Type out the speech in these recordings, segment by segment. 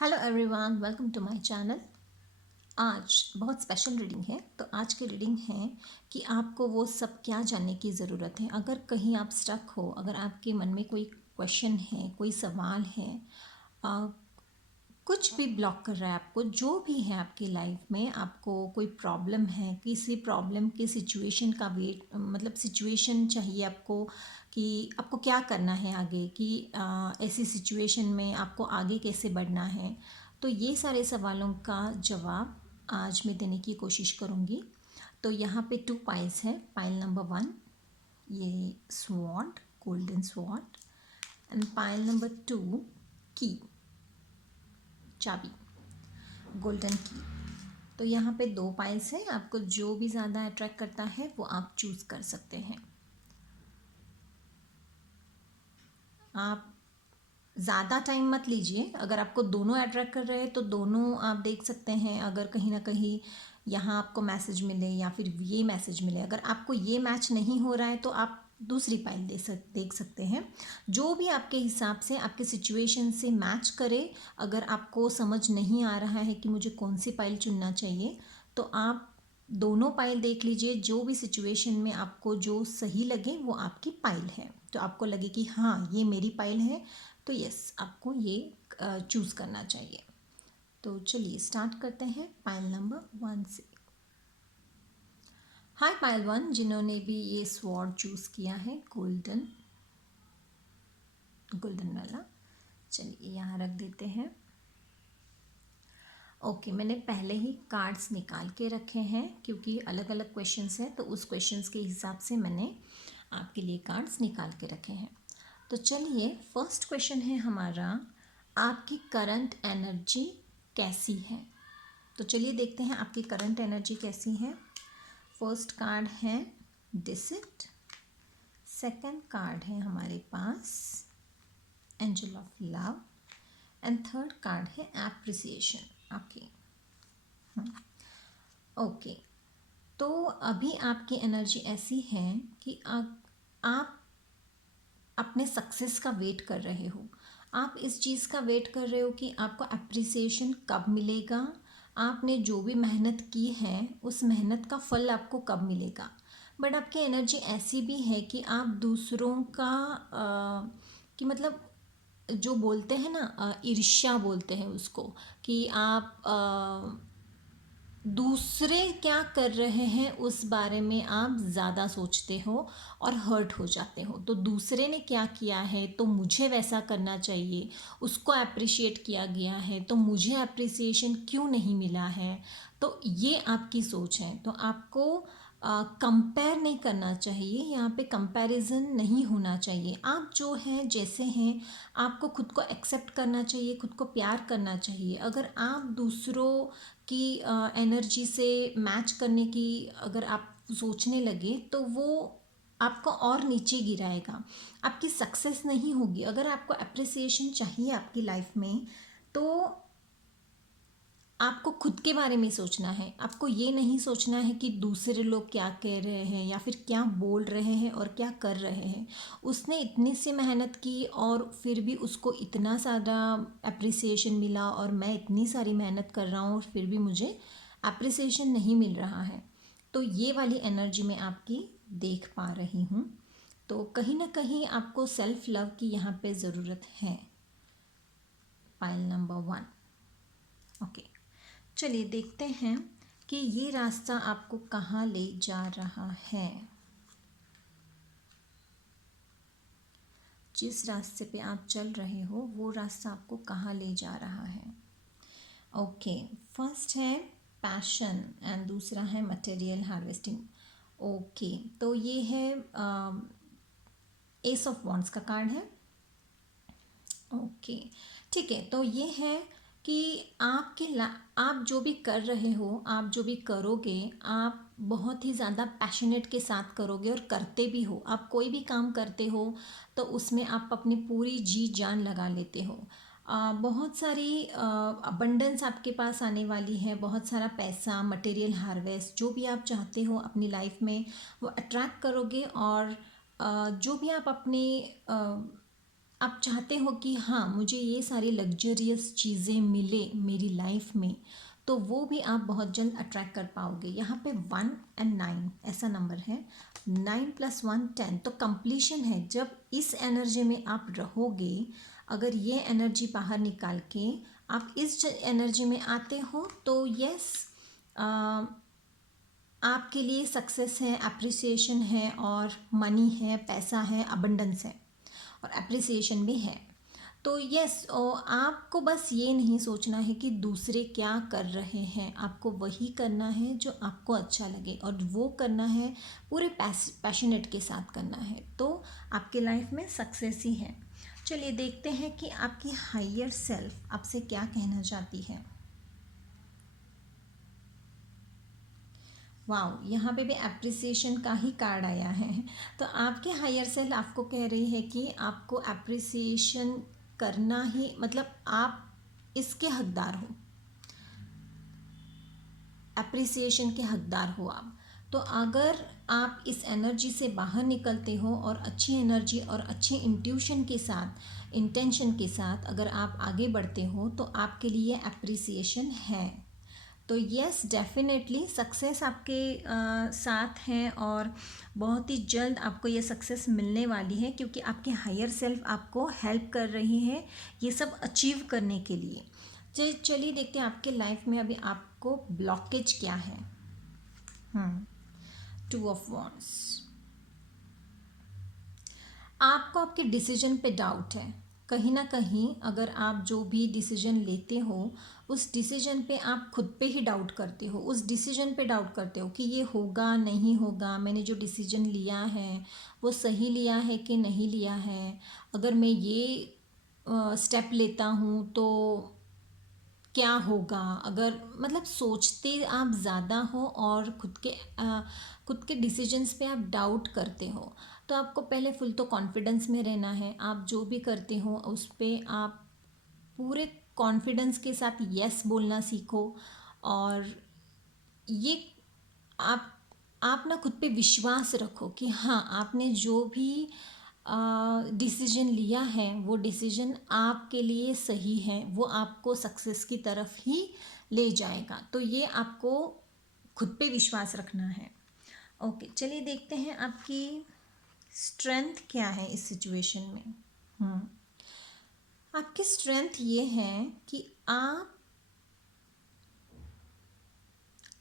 Hello everyone, welcome to my channel. आज बहुत special reading है। तो आज की रीडिंग है कि आपको वो सब क्या जानने की ज़रूरत है। अगर कहीं आप स्टक हो, अगर आपके मन में कोई क्वेश्चन है, कोई सवाल है, कुछ भी ब्लॉक कर रहा है आपको, जो भी है आपकी लाइफ में, आपको कोई प्रॉब्लम है, किसी प्रॉब्लम के सिचुएशन का वेट मतलब सिचुएशन चाहिए आपको कि आपको क्या करना है आगे, कि ऐसी सिचुएशन में आपको आगे कैसे बढ़ना है। तो ये सारे सवालों का जवाब आज मैं देने की कोशिश करूँगी। तो यहाँ पे 2 पाइल्स हैं। पाइल नंबर 1 ये sword, golden sword, and pile number 2 की, चाबी, गोल्डन की। तो यहाँ पे 2 पाइल्स हैं। आपको जो भी ज़्यादा अट्रैक्ट करता है वो आप चूज़ कर सकते हैं। आप ज़्यादा टाइम मत लीजिए। अगर आपको दोनों अट्रैक्ट कर रहे हैं तो दोनों आप देख सकते हैं। अगर कहीं ना कहीं यहाँ आपको मैसेज मिले या फिर ये मैसेज मिले, अगर आपको ये मैच नहीं हो रहा है तो आप दूसरी पाइल देख सकते हैं। जो भी आपके हिसाब से आपके सिचुएशन से मैच करे। अगर आपको समझ नहीं आ रहा है कि मुझे कौन सी पाइल चुनना चाहिए, तो आप दोनों पाइल देख लीजिए। जो भी सिचुएशन में आपको जो सही लगे वो आपकी पाइल है। तो आपको लगे कि हाँ ये मेरी पाइल है, तो यस आपको ये चूज़ करना चाहिए। तो चलिए स्टार्ट करते हैं पाइल नंबर 1 से। हाय पाइल 1, जिन्होंने भी ये स्वॉर्ड चूज़ किया है, गोल्डन, गोल्डन वाला। चलिए यहाँ रख देते हैं। ओके, मैंने पहले ही कार्ड्स निकाल के रखे हैं क्योंकि अलग अलग क्वेश्चंस हैं, तो उस क्वेश्चंस के हिसाब से मैंने आपके लिए कार्ड्स निकाल के रखे हैं। तो चलिए फर्स्ट क्वेश्चन है हमारा, आपकी करंट एनर्जी कैसी है। तो चलिए देखते हैं आपकी करंट एनर्जी कैसी है। फर्स्ट कार्ड है डिसिट, सेकंड कार्ड है हमारे पास angel of love, and third card है एप्रिसिएशन। ओके ओके, तो अभी आपकी एनर्जी ऐसी है कि आप अपने सक्सेस का वेट कर रहे हो। आप इस चीज़ का वेट कर रहे हो कि आपको अप्रिसिएशन कब मिलेगा। आपने जो भी मेहनत की है उस मेहनत का फल आपको कब मिलेगा। बट आपकी एनर्जी ऐसी भी है कि आप दूसरों का कि मतलब जो बोलते हैं ना, ईर्ष्या बोलते हैं उसको, कि आप दूसरे क्या कर रहे हैं उस बारे में आप ज़्यादा सोचते हो और हर्ट हो जाते हो। तो दूसरे ने क्या किया है तो मुझे वैसा करना चाहिए, उसको अप्रिशिएट किया गया है तो मुझे अप्रिसिएशन क्यों नहीं मिला है। तो ये आपकी सोच है। तो आपको कंपेयर नहीं करना चाहिए, यहाँ पे कंपैरिजन नहीं होना चाहिए। आप जो हैं जैसे हैं आपको खुद को एक्सेप्ट करना चाहिए, खुद को प्यार करना चाहिए। अगर आप दूसरों की एनर्जी से मैच करने की अगर आप सोचने लगे तो वो आपको और नीचे गिराएगा, आपकी सक्सेस नहीं होगी। अगर आपको अप्रिसिएशन चाहिए आपकी लाइफ में तो आपको खुद के बारे में सोचना है। आपको ये नहीं सोचना है कि दूसरे लोग क्या कह रहे हैं या फिर क्या बोल रहे हैं और क्या कर रहे हैं। उसने इतनी सी मेहनत की और फिर भी उसको इतना ज़्यादा अप्रिसिएशन मिला, और मैं इतनी सारी मेहनत कर रहा हूँ और फिर भी मुझे अप्रिसिएशन नहीं मिल रहा है। तो ये वाली एनर्जी मैं आपकी देख पा रही हूँ। तो कहीं ना कहीं आपको सेल्फ लव की यहाँ पे ज़रूरत है। Pile number 1। ओके, चलिए देखते हैं कि ये रास्ता आपको कहाँ ले जा रहा है। जिस रास्ते पे आप चल रहे हो वो रास्ता आपको कहाँ ले जा रहा है। ओके, फर्स्ट है पैशन एंड दूसरा है मटेरियल हार्वेस्टिंग। ओके, तो ये है एस ऑफ वॉन्ड्स का कार्ड है। ओके, ठीक है। तो ये है कि आप जो भी कर रहे हो, आप जो भी करोगे, आप बहुत ही ज़्यादा पैशनेट के साथ करोगे और करते भी हो। आप कोई भी काम करते हो तो उसमें आप अपनी पूरी जी जान लगा लेते हो। बहुत सारी अबंडेंस आपके पास आने वाली है, बहुत सारा पैसा, मटेरियल हार्वेस्ट, जो भी आप चाहते हो अपनी लाइफ में वो अट्रैक्ट करोगे। और जो भी आप अपने आप चाहते हो कि हाँ मुझे ये सारी लग्जरियस चीज़ें मिले मेरी लाइफ में, तो वो भी आप बहुत जल्द अट्रैक्ट कर पाओगे। यहाँ पे 1 और 9 ऐसा नंबर है, 9+1 10, तो कंप्लीशन है। जब इस एनर्जी में आप रहोगे, अगर ये एनर्जी बाहर निकाल के आप इस एनर्जी में आते हो, तो यस आपके लिए सक्सेस है, अप्रिसिएशन है, और मनी है, पैसा है, अबंडेंस है, और अप्रिसिएशन भी है। तो यस, आपको बस ये नहीं सोचना है कि दूसरे क्या कर रहे हैं, आपको वही करना है जो आपको अच्छा लगे, और वो करना है पूरे पैशनेट के साथ करना है, तो आपके लाइफ में सक्सेस ही है। चलिए देखते हैं कि आपकी हायर सेल्फ आपसे क्या कहना चाहती है। वाओ, यहाँ पे भी अप्रिसिएशन का ही कार्ड आया है। तो आपके हायर सेल्फ आपको कह रही है कि आपको अप्रिसिएशन करना ही, मतलब आप इसके हकदार हो, अप्रिसिएशन के हकदार हो आप। तो अगर आप इस एनर्जी से बाहर निकलते हो और अच्छी एनर्जी और अच्छे इंट्यूशन के साथ, इंटेंशन के साथ अगर आप आगे बढ़ते हो, तो आपके लिए अप्रिसिएशन है। तो यस, डेफिनेटली सक्सेस आपके साथ हैं, और बहुत ही जल्द आपको ये सक्सेस मिलने वाली है, क्योंकि आपके हायर सेल्फ आपको हेल्प कर रही है ये सब अचीव करने के लिए। चलिए देखते हैं आपके लाइफ में अभी आपको ब्लॉकेज क्या है। 2 ऑफ वॉन्ड्स, आपको आपके डिसीजन पे डाउट है। कहीं ना कहीं अगर आप जो भी डिसीजन लेते हो, उस डिसीजन पे आप खुद पे ही डाउट करते हो, उस डिसीजन पे डाउट करते हो कि ये होगा नहीं होगा, मैंने जो डिसीजन लिया है वो सही लिया है कि नहीं लिया है, अगर मैं ये स्टेप लेता हूँ तो क्या होगा, अगर मतलब सोचते आप ज़्यादा हो और खुद के डिसीजंस पे आप डाउट करते हो। तो आपको पहले फुल तो कॉन्फिडेंस में रहना है। आप जो भी करते हो उस पे आप पूरे कॉन्फिडेंस के साथ यस बोलना सीखो, और ये आप आप ना खुद पे विश्वास रखो कि हाँ आपने जो भी डिसीजन लिया है वो डिसीजन आपके लिए सही है, वो आपको सक्सेस की तरफ ही ले जाएगा। तो ये आपको खुद पे विश्वास रखना है। ओके, चलिए देखते हैं आपकी स्ट्रेंथ क्या है इस सिचुएशन में। आपकी स्ट्रेंथ ये है कि आप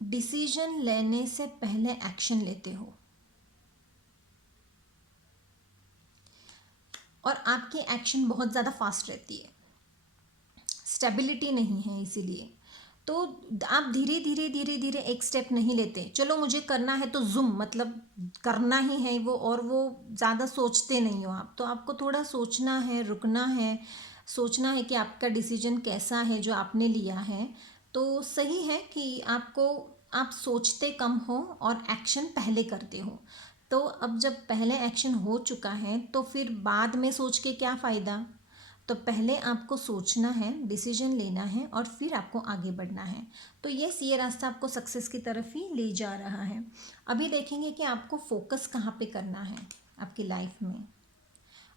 डिसीजन लेने से पहले एक्शन लेते हो, और आपकी एक्शन बहुत ज़्यादा फास्ट रहती है, स्टेबिलिटी नहीं है, इसीलिए तो आप धीरे धीरे धीरे धीरे एक स्टेप नहीं लेते, चलो मुझे करना है तो जूम, मतलब करना ही है वो, और वो ज़्यादा सोचते नहीं हो आप। तो आपको थोड़ा सोचना है, रुकना है, सोचना है कि आपका डिसीजन कैसा है जो आपने लिया है। तो सही है कि आप सोचते कम हो और एक्शन पहले करते हो। तो अब जब पहले एक्शन हो चुका है तो फिर बाद में सोच के क्या फ़ायदा। तो पहले आपको सोचना है, डिसीजन लेना है, और फिर आपको आगे बढ़ना है। तो ये रास्ता आपको सक्सेस की तरफ ही ले जा रहा है। अभी देखेंगे कि आपको फोकस कहाँ पे करना है आपकी लाइफ में।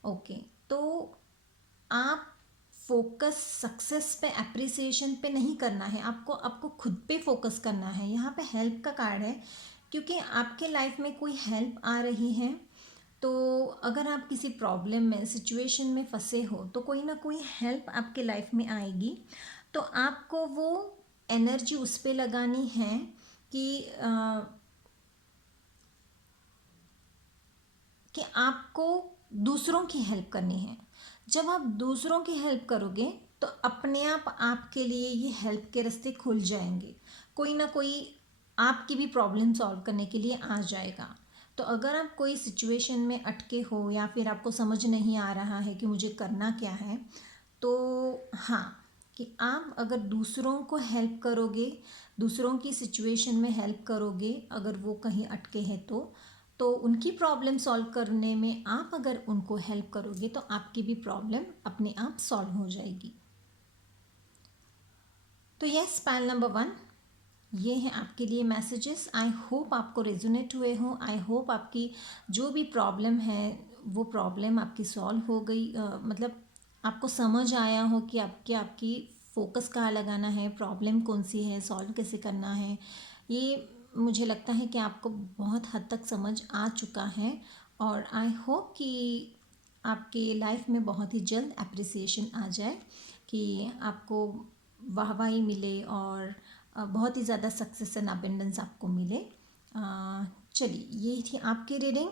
ओके, तो आप फोकस सक्सेस पे, अप्रिसिएशन पे नहीं करना है, आपको आपको खुद पे फोकस करना है। यहाँ पे हेल्प का कार्ड है, क्योंकि आपके लाइफ में कोई हेल्प आ रही है। तो अगर आप किसी प्रॉब्लम में, सिचुएशन में फंसे हो, तो कोई ना कोई हेल्प आपके लाइफ में आएगी। तो आपको वो एनर्जी उस पे लगानी है कि आपको दूसरों की हेल्प करनी है। जब आप दूसरों की हेल्प करोगे तो अपने आप आपके लिए ये हेल्प के रास्ते खुल जाएंगे। कोई ना कोई आपकी भी प्रॉब्लम सॉल्व करने के लिए आ जाएगा। तो अगर आप कोई सिचुएशन में अटके हो, या फिर आपको समझ नहीं आ रहा है कि मुझे करना क्या है, तो हाँ, कि आप अगर दूसरों को हेल्प करोगे, दूसरों की सिचुएशन में हेल्प करोगे, अगर वो कहीं अटके हैं तो उनकी प्रॉब्लम सॉल्व करने में आप अगर उनको हेल्प करोगे तो आपकी भी प्रॉब्लम अपने आप सॉल्व हो जाएगी। तो यस, पाइल नंबर 1 ये हैं आपके लिए मैसेजेस। आई होप आपको रेजोनेट हुए हों। आई होप आपकी जो भी प्रॉब्लम है वो प्रॉब्लम आपकी सॉल्व हो गई, मतलब आपको समझ आया हो कि आपकी फोकस कहाँ लगाना है, प्रॉब्लम कौन सी है, सॉल्व कैसे करना है। ये मुझे लगता है कि आपको बहुत हद तक समझ आ चुका है, और आई होप कि आपके लाइफ में बहुत ही जल्द अप्रिसिएशन आ जाए, कि आपको वाहवाही मिले और बहुत ही ज़्यादा सक्सेस एंड अबेंडेंस आपको मिले। चलिए, ये थी आपकी reading.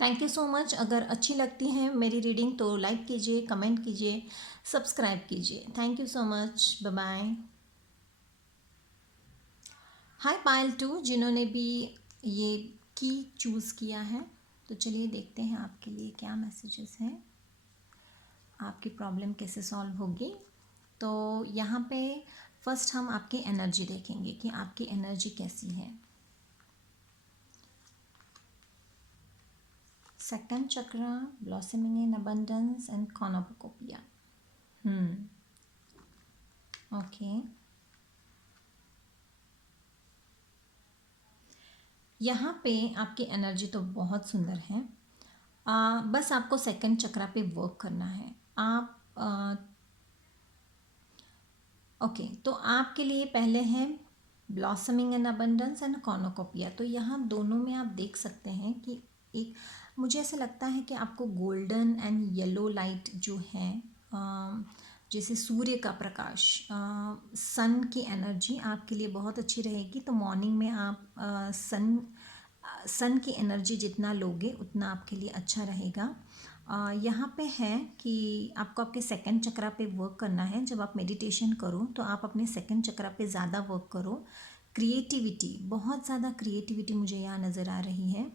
Thank you so much. अगर अच्छी लगती है मेरी रीडिंग तो लाइक कीजिए, कमेंट कीजिए, सब्सक्राइब कीजिए। Thank you so much. Bye bye. Hi Payal too, जिन्होंने भी ये की चूज़ किया है। तो चलिए देखते हैं आपके लिए क्या मैसेजेस हैं, आपकी प्रॉब्लम कैसे सॉल्व होगी। तो यहाँ पे फर्स्ट हम आपकी एनर्जी देखेंगे कि आपकी एनर्जी कैसी है। सेकंड चक्र, blossoming in abundance and cornucopia. Okay, यहाँ पे आपकी एनर्जी तो बहुत सुंदर है। बस आपको सेकंड चक्रा पे वर्क करना है। आप ओके, तो आपके लिए पहले है blossoming in abundance and cornucopia. तो यहाँ दोनों में आप देख सकते हैं कि एक, मुझे ऐसा लगता है कि आपको गोल्डन एंड येलो लाइट जो है, जैसे सूर्य का प्रकाश, सन की एनर्जी आपके लिए बहुत अच्छी रहेगी। तो मॉर्निंग में आप सन की एनर्जी जितना लोगे उतना आपके लिए अच्छा रहेगा। यहाँ पे है कि आपको आपके सेकंड चक्रा पे वर्क करना है। जब आप मेडिटेशन करो तो आप अपने सेकंड चक्रा पे ज़्यादा वर्क करो। क्रिएटिविटी, बहुत ज़्यादा क्रिएटिविटी मुझे यहाँ नज़र आ रही है।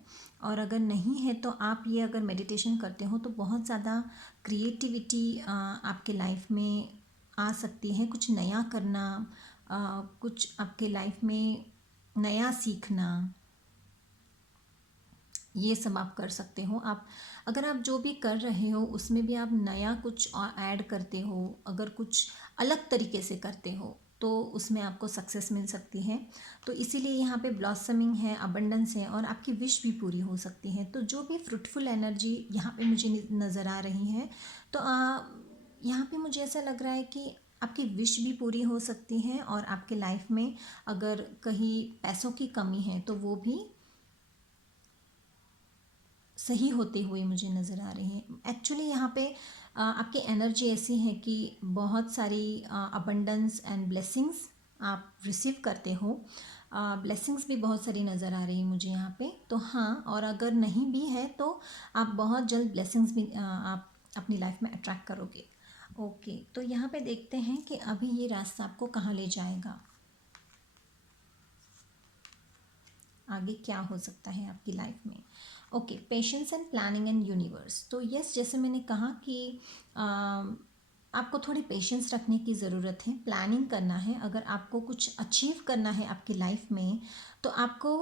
और अगर नहीं है तो आप ये अगर मेडिटेशन करते हो तो बहुत ज़्यादा क्रिएटिविटी आपके लाइफ में आ सकती है। कुछ नया करना, कुछ आपके लाइफ में नया सीखना, ये सब आप कर सकते हो। आप अगर आप जो भी कर रहे हो उसमें भी आप नया कुछ ऐड करते हो, अगर कुछ अलग तरीके से करते हो तो उसमें आपको सक्सेस मिल सकती है। तो इसीलिए यहाँ पे ब्लॉसमिंग है, अबंडेंस है, और आपकी विश भी पूरी हो सकती है। तो जो भी फ्रूटफुल एनर्जी यहाँ पे मुझे नज़र आ रही है, तो यहाँ पे मुझे ऐसा लग रहा है कि आपकी विश भी पूरी हो सकती है, और आपके लाइफ में अगर कहीं पैसों की कमी है तो वो भी सही होते हुए मुझे नज़र आ रही हैं। एक्चुअली यहाँ पे आपकी एनर्जी ऐसी है कि बहुत सारी अबंडेंस एंड ब्लेसिंग्स आप रिसीव करते हो। ब्लेसिंग्स भी बहुत सारी नज़र आ रही है मुझे यहाँ पे। तो हाँ, और अगर नहीं भी है तो आप बहुत जल्द ब्लेसिंग्स भी आप अपनी लाइफ में अट्रैक्ट करोगे। ओके, तो यहाँ पे देखते हैं कि अभी ये रास्ता आपको कहाँ ले जाएगा, आगे क्या हो सकता है आपकी लाइफ में। Okay, patience and planning and universe. तो यस, जैसे मैंने कहा कि आपको थोड़ी पेशेंस रखने की ज़रूरत है, प्लानिंग करना है। अगर आपको कुछ अचीव करना है आपकी लाइफ में तो आपको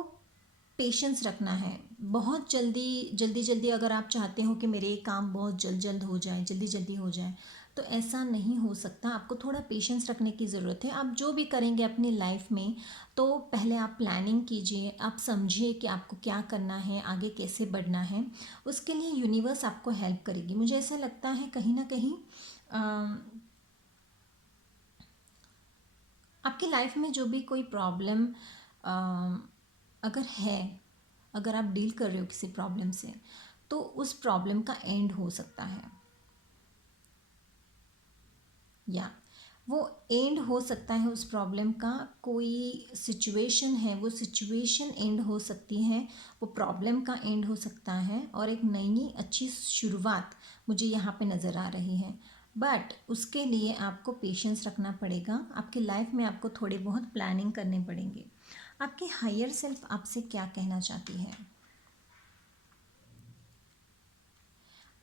पेशेंस रखना है। बहुत जल्दी अगर आप चाहते हो कि मेरे ये काम बहुत जल्द हो जाए, जल्दी हो जाए, तो ऐसा नहीं हो सकता। आपको थोड़ा पेशेंस रखने की ज़रूरत है। आप जो भी करेंगे अपनी लाइफ में तो पहले आप प्लानिंग कीजिए, आप समझिए कि आपको क्या करना है, आगे कैसे बढ़ना है। उसके लिए यूनिवर्स आपको हेल्प करेगी। मुझे ऐसा लगता है कहीं ना कहीं आपकी लाइफ में जो भी कोई प्रॉब्लम अगर है, अगर आप डील कर रहे हो किसी प्रॉब्लम से, तो उस प्रॉब्लम का एंड हो सकता है, या वो एंड हो सकता है उस प्रॉब्लम का। कोई सिचुएशन है, वो सिचुएशन एंड हो सकती है, वो प्रॉब्लम का एंड हो सकता है, और एक नई अच्छी शुरुआत मुझे यहाँ पे नज़र आ रही है। बट उसके लिए आपको पेशेंस रखना पड़ेगा। आपकी लाइफ में आपको थोड़े बहुत प्लानिंग करने पड़ेंगे। आपकी हायर सेल्फ आपसे क्या कहना चाहती है।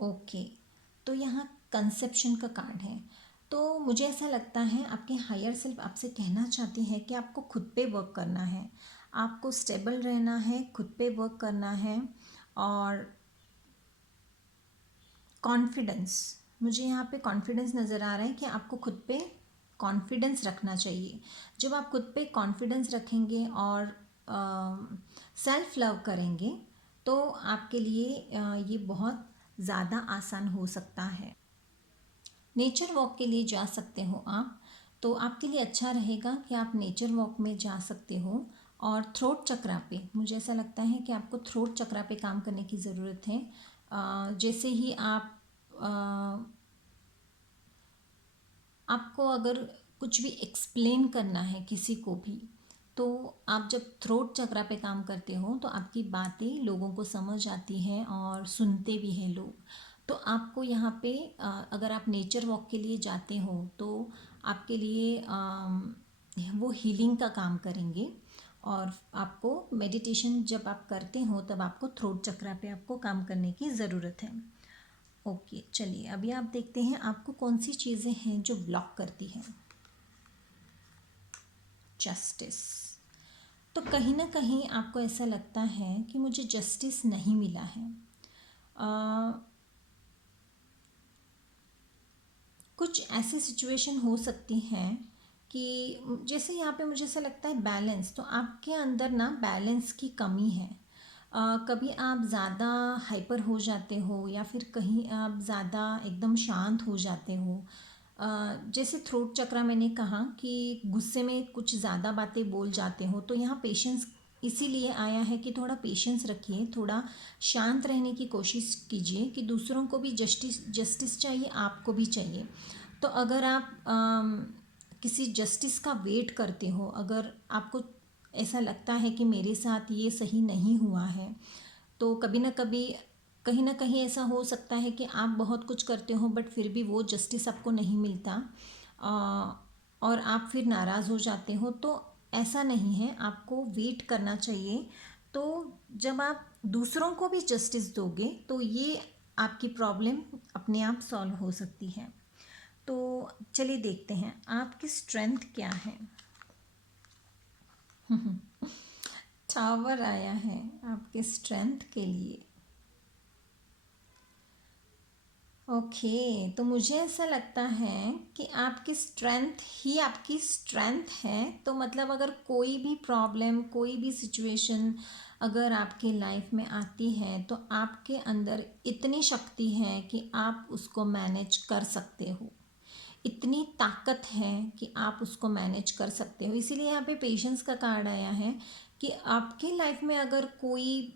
ओके, तो यहाँ कंसेप्शन का कार्ड है। तो मुझे ऐसा लगता है आपके हायर सेल्फ आपसे कहना चाहती है कि आपको खुद पे वर्क करना है, आपको स्टेबल रहना है, खुद पे वर्क करना है। और कॉन्फिडेंस, मुझे यहाँ पे कॉन्फिडेंस नज़र आ रहा है कि आपको खुद पे कॉन्फिडेंस रखना चाहिए। जब आप खुद पे कॉन्फिडेंस रखेंगे और सेल्फ लव करेंगे तो आपके लिए ये बहुत ज़्यादा आसान हो सकता है। नेचर वॉक के लिए जा सकते हो आप, तो आपके लिए अच्छा रहेगा कि आप नेचर वॉक में जा सकते हो। और थ्रोट चक्रा पे मुझे ऐसा लगता है कि आपको थ्रोट चक्रा पे काम करने की ज़रूरत है। जैसे ही आपको अगर कुछ भी एक्सप्लेन करना है किसी को भी, तो आप जब थ्रोट चक्रा पे काम करते हो तो आपकी बातें लोगों को समझ आती हैं और सुनते भी हैं लोग। तो आपको यहाँ पे अगर आप नेचर वॉक के लिए जाते हो तो आपके लिए वो हीलिंग का काम करेंगे। और आपको मेडिटेशन जब आप करते हो तब आपको थ्रोट चक्रा पे आपको काम करने की ज़रूरत है। ओके, चलिए अभी आप देखते हैं आपको कौन सी चीज़ें हैं जो ब्लॉक करती हैं। जस्टिस। तो कहीं ना कहीं आपको ऐसा लगता है कि मुझे जस्टिस नहीं मिला है। कुछ ऐसी सिचुएशन हो सकती हैं कि जैसे यहाँ पे मुझे ऐसा लगता है बैलेंस, तो आपके अंदर ना बैलेंस की कमी है। कभी आप ज़्यादा हाइपर हो जाते हो या फिर कहीं आप ज़्यादा एकदम शांत हो जाते हो। जैसे थ्रोट चक्रा मैंने कहा कि गुस्से में कुछ ज़्यादा बातें बोल जाते हो, तो यहाँ पेशेंस इसीलिए आया है कि थोड़ा पेशेंस रखिए, थोड़ा शांत रहने की कोशिश कीजिए कि दूसरों को भी जस्टिस जस्टिस चाहिए, आपको भी चाहिए। तो अगर आप किसी जस्टिस का वेट करते हो, अगर आपको ऐसा लगता है कि मेरे साथ ये सही नहीं हुआ है, तो कभी ना कभी कहीं ना कहीं ऐसा हो सकता है कि आप बहुत कुछ करते हो बट फिर भी वो जस्टिस आपको नहीं मिलता। और आप फिर नाराज़ हो जाते हो। तो ऐसा नहीं है, आपको वेट करना चाहिए। तो जब आप दूसरों को भी जस्टिस दोगे तो ये आपकी प्रॉब्लम अपने आप सॉल्व हो सकती है। तो चलिए देखते हैं आपकी स्ट्रेंथ क्या है। टावर आया है आपके स्ट्रेंथ के लिए। ओके, तो मुझे ऐसा लगता है कि आपकी स्ट्रेंथ ही आपकी स्ट्रेंथ है। तो मतलब अगर कोई भी प्रॉब्लम, कोई भी सिचुएशन अगर आपके लाइफ में आती है तो आपके अंदर इतनी शक्ति है कि आप उसको मैनेज कर सकते हो। इतनी ताकत है कि आप उसको मैनेज कर सकते हो। इसीलिए यहाँ पे पेशेंस का कार्ड आया है कि आपके लाइफ में अगर कोई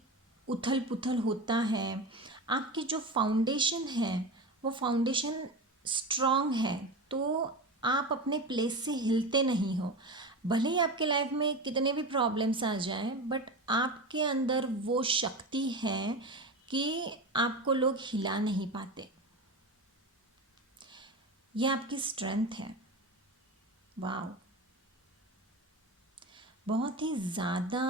उथल पुथल होता है, आपकी जो फाउंडेशन है वो फाउंडेशन स्ट्रॉन्ग है, तो आप अपने प्लेस से हिलते नहीं हो। भले ही आपके लाइफ में कितने भी प्रॉब्लम्स आ जाएं, बट आपके अंदर वो शक्ति है कि आपको लोग हिला नहीं पाते। ये आपकी स्ट्रेंथ है। वाह, बहुत ही ज़्यादा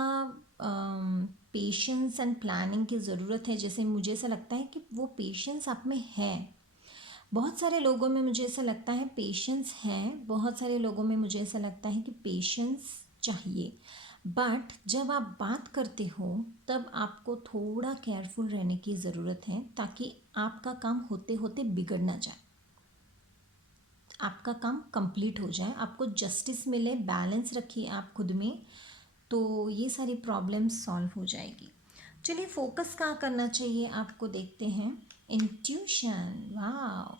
पेशेंस एंड प्लानिंग की ज़रूरत है। जैसे मुझे ऐसा लगता है कि वो पेशेंस आप में है। बहुत सारे लोगों में मुझे ऐसा लगता है पेशेंस है, बहुत सारे लोगों में मुझे ऐसा लगता है कि पेशेंस चाहिए। बट जब आप बात करते हो तब आपको थोड़ा केयरफुल रहने की ज़रूरत है, ताकि आपका काम होते होते बिगड़ ना जाए, आपका काम कंप्लीट हो जाए, आपको जस्टिस मिले। बैलेंस रखिए आप खुद में, तो ये सारी प्रॉब्लम्स सॉल्व हो जाएगी। चलिए फोकस कहाँ करना चाहिए आपको, देखते हैं। इंट्यूशन। वाह,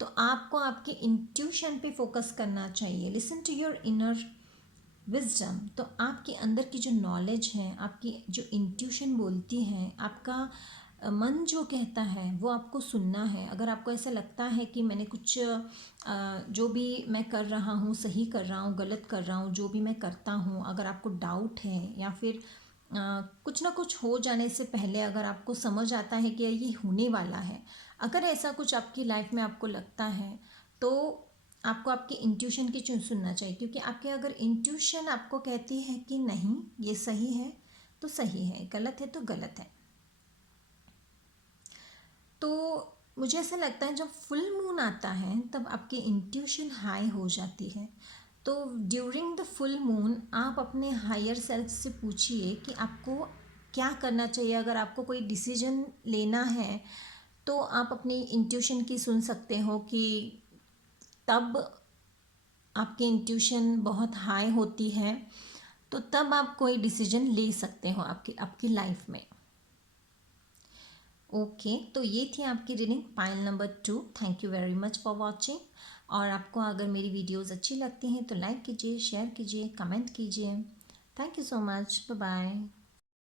तो आपको आपके इंट्यूशन पे फोकस करना चाहिए। Listen to your inner wisdom. तो आपके अंदर की जो नॉलेज है, आपकी जो इंट्यूशन बोलती है, आपका मन जो कहता है वो आपको सुनना है। अगर आपको ऐसा लगता है कि मैंने कुछ जो भी मैं कर रहा हूँ सही कर रहा हूँ, गलत कर रहा हूँ, जो भी मैं करता हूँ, अगर आपको डाउट है या फिर कुछ ना कुछ हो जाने से पहले अगर आपको समझ आता है कि ये होने वाला है, अगर ऐसा कुछ आपकी लाइफ में आपको लगता है, तो आपको आपके इंट्यूशन की सुनना चाहिए। क्योंकि आपके अगर इंट्यूशन आपको कहती है कि नहीं ये सही है तो सही है, गलत है तो गलत है। तो मुझे ऐसा लगता है जब फुल मून आता है तब आपकी इंट्यूशन हाई हो जाती है। तो ड्यूरिंग द फुल मून आप अपने हायर सेल्फ से पूछिए कि आपको क्या करना चाहिए। अगर आपको कोई डिसीजन लेना है तो आप अपनी इंट्यूशन की सुन सकते हो कि तब आपकी इंट्यूशन बहुत हाई होती है, तो तब आप कोई डिसीजन ले सकते हो आपकी आपकी लाइफ में। ओके, तो ये थी आपकी reading pile number 2। Thank you very much for watching. और आपको अगर मेरी वीडियोस अच्छी लगती हैं तो लाइक कीजिए, शेयर कीजिए, कमेंट कीजिए। Thank you so much, bye bye.